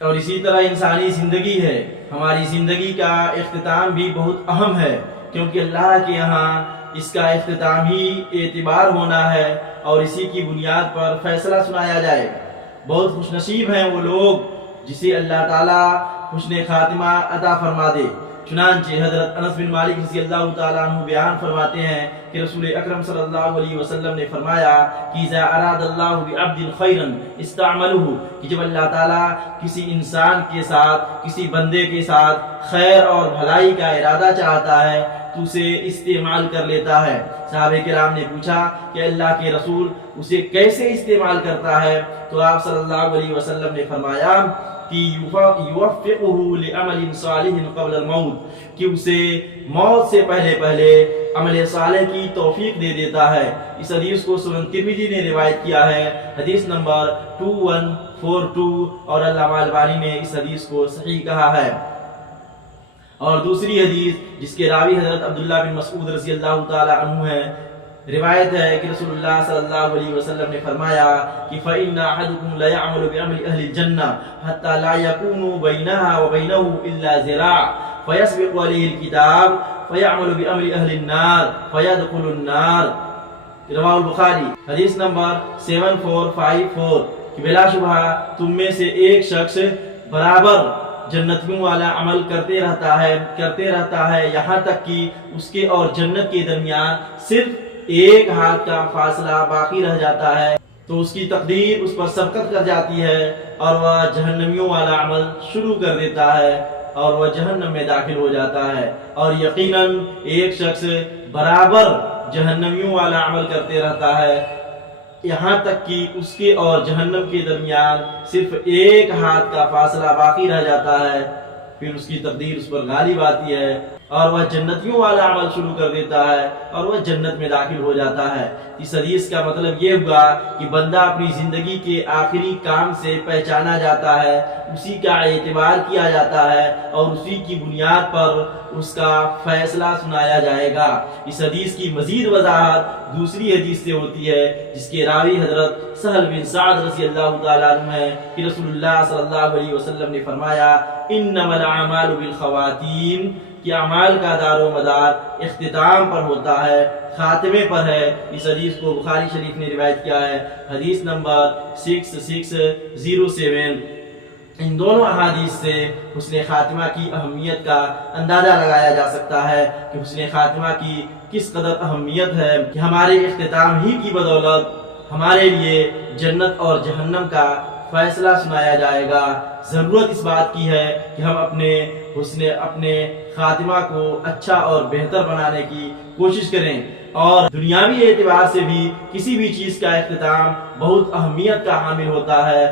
اور اسی طرح انسانی زندگی ہے، ہماری زندگی کا اختتام بھی بہت اہم ہے، کیونکہ اللہ کے یہاں اس کا اختتام ہی اعتبار ہونا ہے اور اسی کی بنیاد پر فیصلہ سنایا جائے گا۔ بہت خوش نصیب ہیں وہ لوگ جسے اللہ تعالیٰ حسن خاتمہ عطا فرما دے۔ چنانچہ حضرت انس بن مالک رضی اللہ تعالیٰ عنہ بیان فرماتے ہیں کہ رسول اکرم صلی اللہ علیہ وسلم نے فرمایا کہ اذا اراد اللہ بعبد خیرا استعملہ، کہ جب اللہ تعالیٰ کسی انسان کے ساتھ، کسی بندے کے ساتھ خیر اور بھلائی کا ارادہ چاہتا ہے تو اسے استعمال کر لیتا ہے۔ صحابہ کرام نے پوچھا کہ اللہ کے رسول اسے کیسے استعمال کرتا ہے؟ تو آپ صلی اللہ علیہ وسلم نے فرمایا کہ یوفقہ لعمل صالح قبل الموت، کہ اسے موت سے پہلے عمل صالح کی توفیق دے دیتا ہے۔ اس حدیث کو سنن ترمذی نے روایت کیا ہے، حدیث نمبر 2142، اور علامہ البانی نے اس حدیث کو صحیح کہا ہے۔ اور دوسری حدیث جس کے راوی حضرت عبداللہ بن مسعود رضی اللہ تعالی عنہ ہے، روایت ہے کہ رسول اللہ صلی اللہ علیہ وسلم نے فرمایا کہ فَإِنَّ أَحَدُكُمْ لَيَعْمَلُ بِعَمَلِ أَهْلِ الْجَنَّةِ حَتَّى لَا يَكُونُ بَيْنَهَا وَبَيْنَهُ إِلَّا ذِرَاعٌ فَيَسْبِقُ عَلَيْهِ الْكِتَابُ فَيَعْمَلُ بِعَمَلِ أَهْلِ النَّارِ فَيَدْخُلُ النَّارَ۔ رواہ البخاری، حدیث نمبر 7454، کہ بلا شبہ تم میں سے ایک شخص برابر جنتیوں والا عمل کرتے رہتا ہے یہاں تک کہ اس کے اور جنت کے درمیان صرف ایک ہاتھ کا فاصلہ باقی رہ جاتا ہے، تو اس کی تقدیر اس پر سبقت کر جاتی ہے اور وہ جہنمیوں والا عمل شروع کر دیتا ہے اور وہ جہنم میں داخل ہو جاتا ہے۔ اور یقیناً ایک شخص برابر جہنمیوں والا عمل کرتے رہتا ہے یہاں تک کہ اس کے اور جہنم کے درمیان صرف ایک ہاتھ کا فاصلہ باقی رہ جاتا ہے، پھر اس کی تقدیر اس پر غالب آتی ہے اور وہ جنتیوں والا عمل شروع کر دیتا ہے اور وہ جنت میں داخل ہو جاتا ہے۔ اس حدیث کا مطلب یہ ہوا کہ بندہ اپنی زندگی کے آخری کام سے پہچانا جاتا ہے، اسی کا اعتبار کیا جاتا ہے اور اسی کی بنیاد پر اس کا فیصلہ سنایا جائے گا۔ اس حدیث کی مزید وضاحت دوسری حدیث سے ہوتی ہے جس کے راوی حضرت سہل بن سعد رضی اللہ تعالیٰ عنہ ہے کہ رسول اللہ صلی اللہ علیہ وسلم نے فرمایا انما الاعمال بالخواتیم، کہ اعمال کا دار و مدار اختتام پر ہوتا ہے، خاتمے پر ہے۔ اس حدیث کو بخاری شریف نے روایت کیا ہے، حدیث نمبر 6607۔ ان دونوں احادیث سے حسن خاتمہ کی اہمیت کا اندازہ لگایا جا سکتا ہے کہ حسن خاتمہ کی کس قدر اہمیت ہے، کہ ہمارے اختتام ہی کی بدولت ہمارے لیے جنت اور جہنم کا فیصلہ سنایا جائے گا۔ ضرورت اس بات کی ہے کہ ہم اپنے خاتمہ کو اچھا اور بہتر بنانے کی کوشش کریں، اور دنیاوی اعتبار سے بھی کسی بھی چیز کا اختتام بہت اہمیت کا حامل ہوتا ہے۔